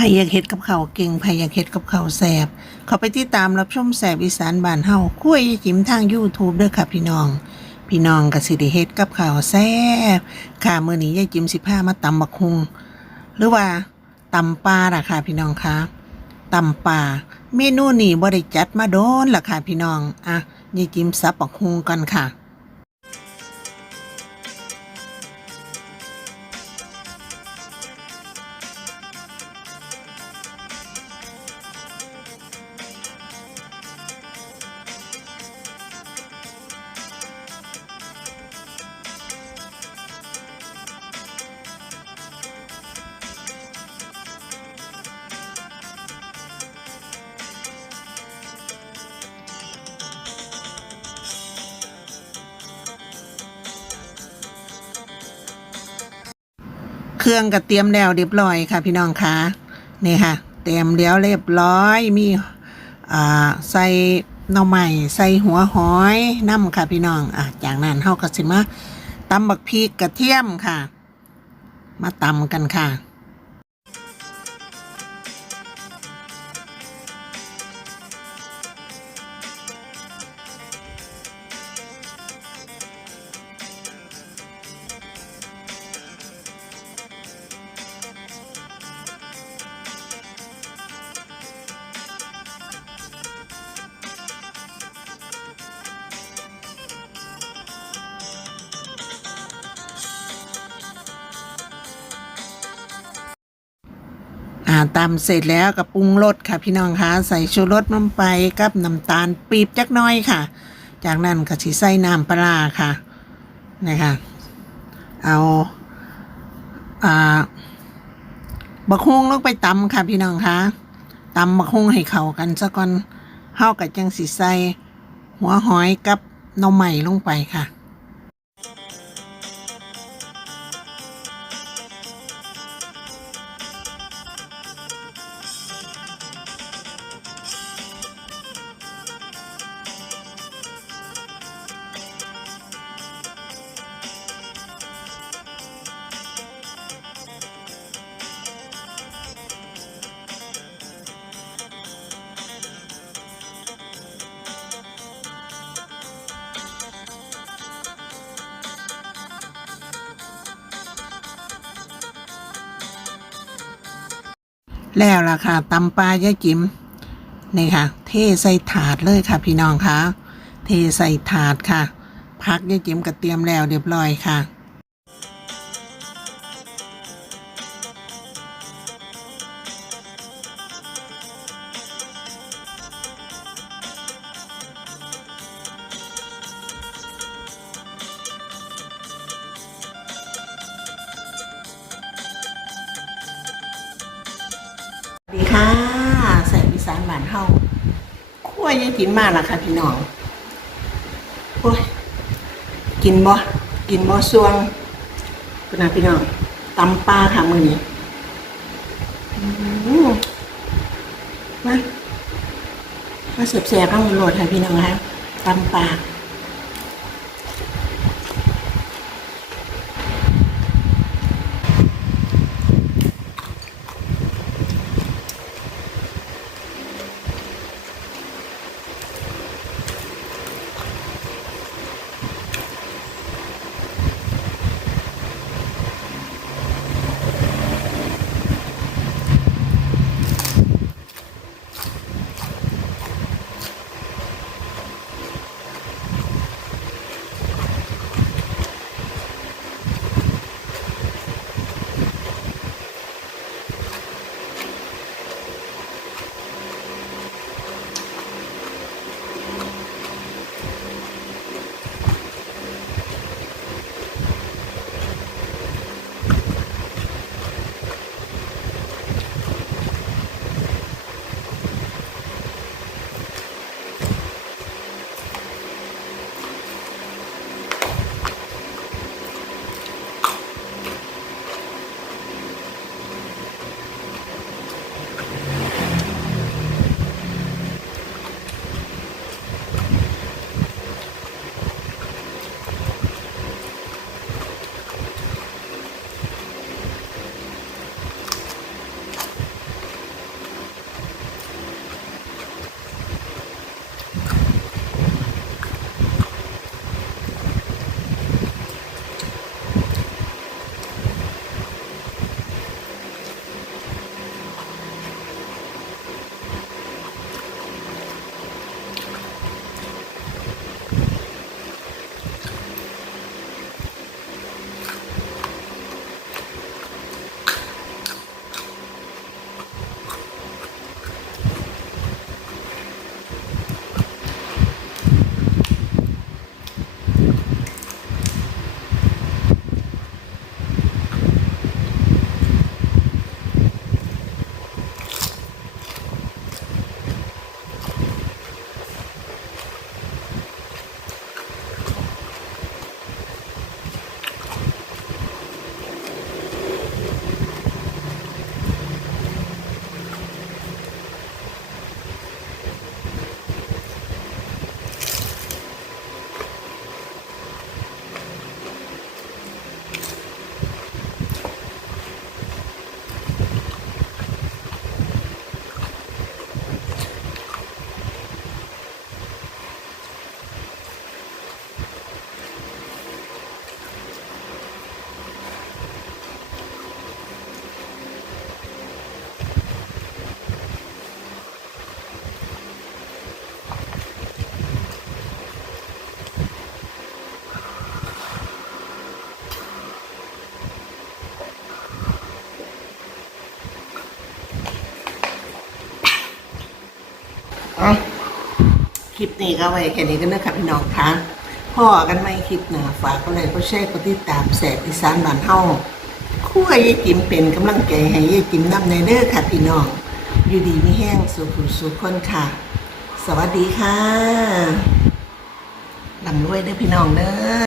ภัยอยากเฮ็ดกับเขาวเก่งภัยอยากเฮ็ดกับเขาวแสบเขาไปติดตามรับชมแสบอีสานบ้านเฮาคุยจิมทาง YouTube เด้อค่ะพี่น้อง พี่น้องก็สิได้เฮ็ดกับข้าวแซ่บค่ะมื้อนี้ยายจิมสิพามาตำบักฮุงหรือว่าตำปลาล่ะค่ะพี่น้องคะตำปลาเมนูนี้บ่ได้จัดมาโดนล่ะค่ะพี่น้องอะยายจิมสับบักฮุงกันค่ะ เครื่องก็เตรียมแล้วเรียบร้อยค่ะ พี่น้องคะนี่ค่ะ เตรียมแล้วเรียบร้อยมีอ่าใส่หน่อไม้ใส่หัวหอยน้ำค่ะพี่น้องอะจากนั้นเฮาก็สิมาตำบักพริกกระเทียมค่ะ มาตำกันค่ะ อ่าตำเสร็จแล้วก็ปรุงรสค่ะพี่น้องคะใส่ชูรสน้ำไปกับน้ำตาลปีบจักน้อยค่ะ จากนั้นก็สิใส่น้ำปลาค่ะนะคะเอาอ่าบักฮุงลงไปตำค่ะพี่น้องคะตำบักฮุงให้เข้ากันซะก่อนเฮากับจังสิใส่หัวหอยกับหน่อไม้ลงไปค่ะ แล้วล่ะค่ะตำปลายายจิ๋มนี่ค่ะ เทใส่ถาดเลยค่ะ พี่น้องคะเทใส่ถาดค่ะ พักยายจิ๋มก็เตรียมแล้วเรียบร้อยค่ะ สวัสดีค่ะใส่อีสานบ้านเฮาคั่วยายจิ๋มมาล่ะค่ะพี่น้องโอ้ยกินบ่กินบ่สวงคุณนะพี่น้องตำปลาค่ะมื้อนี้มามาเสียบๆต้องโหลดค่ะพี่น้องคะตำปลา ลิปนี้ก็ไว้แค่นี้กันนะครับพี่น้องคะพ่อกันไม่คลิปหนาฝากก็เลยก็แชร์ก็ติดตามแสบอีสานบ้านเฮาคู่ยายจิมเป็นกำลังใจให้ยายจิมนำในเด้อค่ะพี่น้อง อยู่ดีไม่แห้งสุขุสุขคนค่ะ สวัสดีค่ะลำรวยเด้อพี่น้องเด้อ